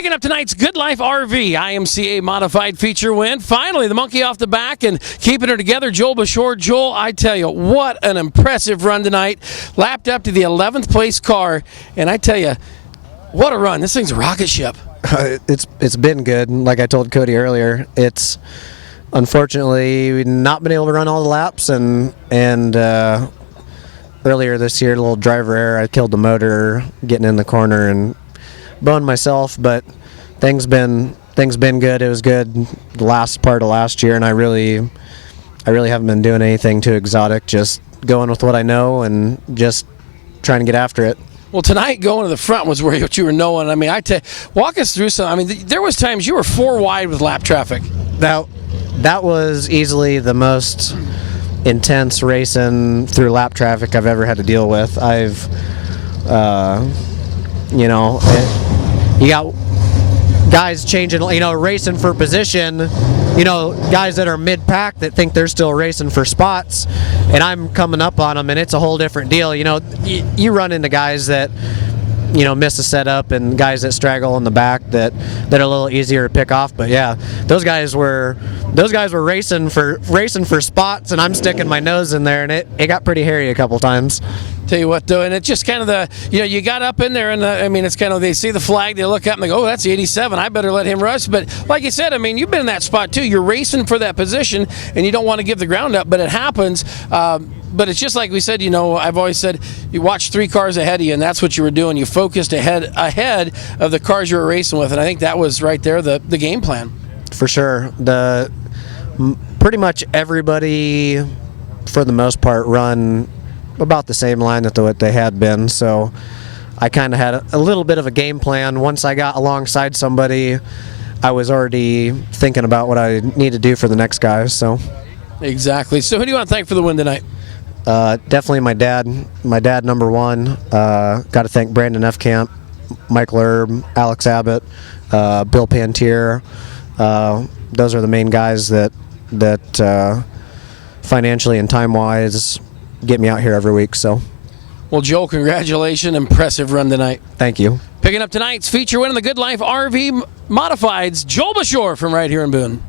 Picking up tonight's Good Life RV IMCA Modified feature win. Finally, the monkey off the back and keeping her together, Joel Bushore. Joel, I tell you, what an impressive run tonight. Lapped up to the 11th place car, and I tell you, what a run. This thing's a rocket ship. It's been good. Like I told Cody earlier, it's unfortunately we've not been able to run all the laps, and earlier this year, a little driver error, I killed the motor getting in the corner and boned myself, but things been good. It was good the last part of last year, and I really haven't been doing anything too exotic, just going with what I know and just trying to get after it. Well, tonight going to the front was what you were knowing. I mean, walk us through some. I mean, there was times you were 4 wide with lap traffic. That was easily the most intense racing through lap traffic I've ever had to deal with. You got guys changing, racing for position, guys that are mid-pack that think they're still racing for spots, and I'm coming up on them, and it's a whole different deal. You run into guys that, miss a setup, and guys that straggle in the back that are a little easier to pick off. But yeah, those guys were racing for spots, and I'm sticking my nose in there, and it got pretty hairy a couple times. Tell you what, though, and it's just kind of you got up in there, and it's kind of, they see the flag, they look up and they go, oh, that's the 87, I better let him rush. But like you said, you've been in that spot too. You're racing for that position, and you don't want to give the ground up, but it happens. But it's just like we said, I've always said, you watch 3 cars ahead of you, and that's what you were doing. You focused ahead of the cars you were racing with, and I think that was right there the game plan. For sure. Pretty much everybody, for the most part, run about the same line that what they had been, so I kind of had a little bit of a game plan. Once I got alongside somebody, I was already thinking about what I need to do for the next guy. So exactly. So who do you want to thank for the win tonight? Definitely my dad number one. Got to thank Brandon F. Camp, Michael Erb, Alex Abbott, Bill Pantier. Those are the main guys that financially and time-wise get me out here every week. So, well, Joel, congratulations. Impressive run tonight. Thank you. Picking up tonight's feature win in the Good Life RV Modifieds, Joel Bushore from right here in Boone.